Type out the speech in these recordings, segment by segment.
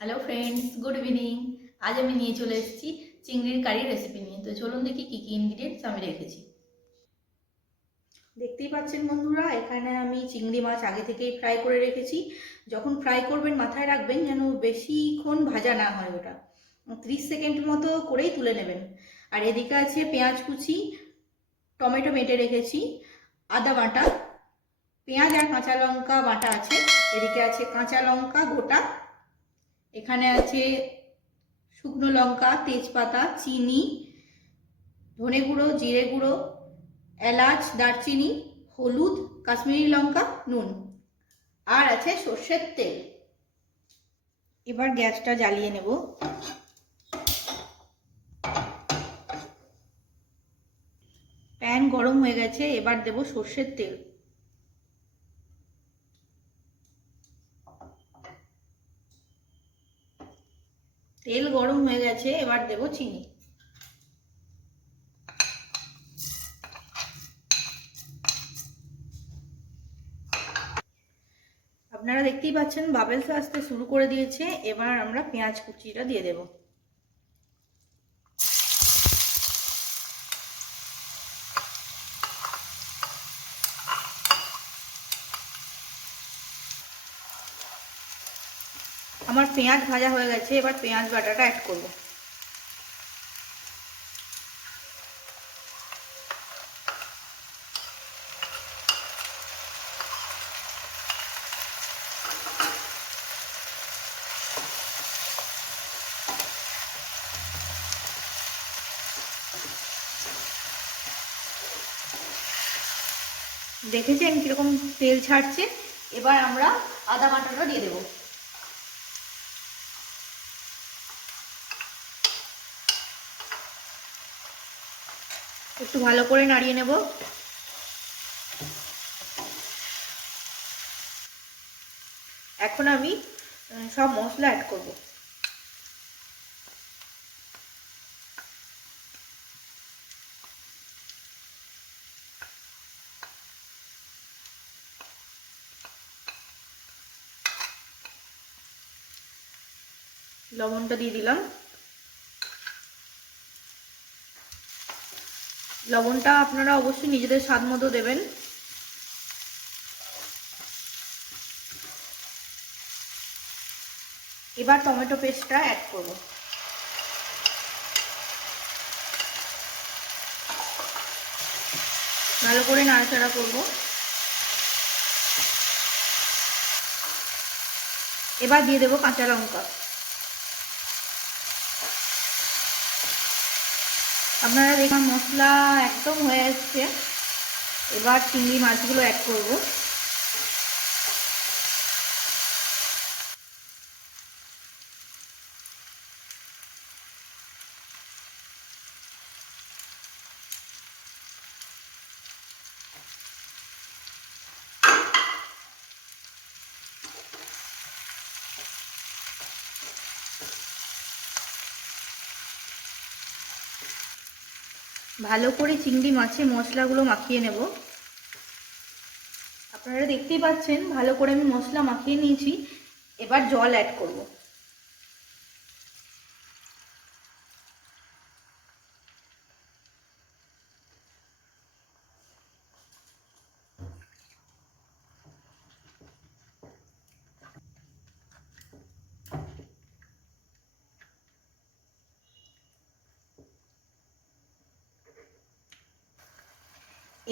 Hello friends, good evening. আজ আমি নিয়ে চলে এসেছি চিংড়ির কারি রেসিপি নিয়ে। তো চলুন দেখি কী কী ইনগ্রিডিয়েন্টস আমি রেখেছি। দেখতেই পাচ্ছেন বন্ধুরা, এখানে আমি চিংড়ি মাছ আগে থেকেই ফ্রাই করে রেখেছি। যখন ফ্রাই করবেন মাথায় রাখবেন যেন বেশিক্ষণ ভাজা না হয়, ওটা 30 সেকেন্ড মতো করেই তুলে নেবেন। আর এদিকে আছে পেঁয়াজ কুচি, টমেটো বেটে রেখেছি, আদা বাটা, পেঁয়াজ আর কাঁচা লঙ্কা বাটা আছে। এদিকে আছে কাঁচা লঙ্কা গোটা, এখানে আছে শুকনো লঙ্কা, তেজপাতা, চিনি, ধনে গুঁড়ো, জিরে গুঁড়ো, এলাচ, দারচিনি, হলুদ, কাশ্মীরি লঙ্কা, নুন, আর আছে সর্ষের তেল। এবার গ্যাসটা জ্বালিয়ে নেব। প্যান গরম হয়ে গেছে, এবার দেব সর্ষের তেল। তেল গরম হয়ে গেছে, এবার দেব চিনি। আপনারা দেখতেই পাচ্ছেন বাবেলস আসতে শুরু করে দিয়েছে। এবার আমরা পেঁয়াজ কুচিটা দিয়ে দেব। আমার পেঁয়াজ ভাজা হয়ে গেছে, এবার পেঁয়াজ বাটাটা অ্যাড করব। দেখেছেন কিরকম তেল ছাড়ছে। এবার আমরা আদা বাটাটা দিয়ে দেব। একটু ভালো করে নাড়িয়ে নেব। এখন আমি সব মশলা অ্যাড করব। লবণটা দিয়ে দিলাম। লবণটা আপনারা অবশ্যই নিজেদের স্বাদ মতো দেবেন। এবার টমেটো পেস্টটা অ্যাড করব। ভালো করে নাড়াচাড়া করব। এবার দিয়ে দেবো কাঁচা লঙ্কা। আপনারা দেখুন মশলা একদম হয়ে এসছে। এবার চিংড়ি মাছগুলো অ্যাড করব। ভালো করে চিংড়ি মাছে মশলাগুলো মাখিয়ে নেব। আপনারা দেখতেই পাচ্ছেন ভালো করে আমি মশলা মাখিয়ে নিয়েছি। এবার জল অ্যাড করব।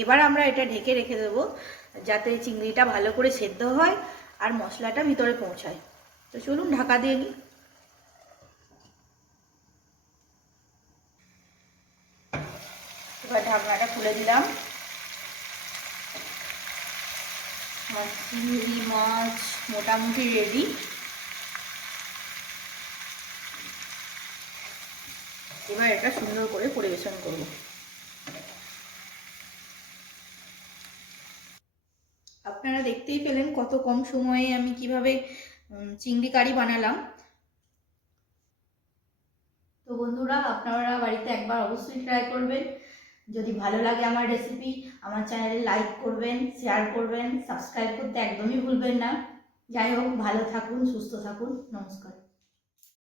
এবার আমরা এটা ঢেকে রেখে দেবো যাতে চিংড়িটা ভালো করে সেদ্ধ হয় আর মশলাটা ভিতরে পৌঁছায়। তো চলুন ঢাকা দিয়ে নিই। এবার ঢাকনাটা খুলে দিলাম। চিংড়ি মাছ মোটামুটি রেডি। এবার এটা সুন্দর করে পরিবেশন করব। আপনারা দেখতেই পেলেন কত কম সময়ে আমি কিভাবে চিংড়ি কারি বানালাম। তো বন্ধুরা, আপনারা বাড়িতে একবার অবশ্যই ট্রাই করবেন। যদি ভালো লাগে আমার রেসিপি, আমার চ্যানেলে লাইক করবেন, শেয়ার করবেন, সাবস্ক্রাইব করতে একদমই ভুলবেন না। যাই হোক, ভালো থাকুন, সুস্থ থাকুন, নমস্কার।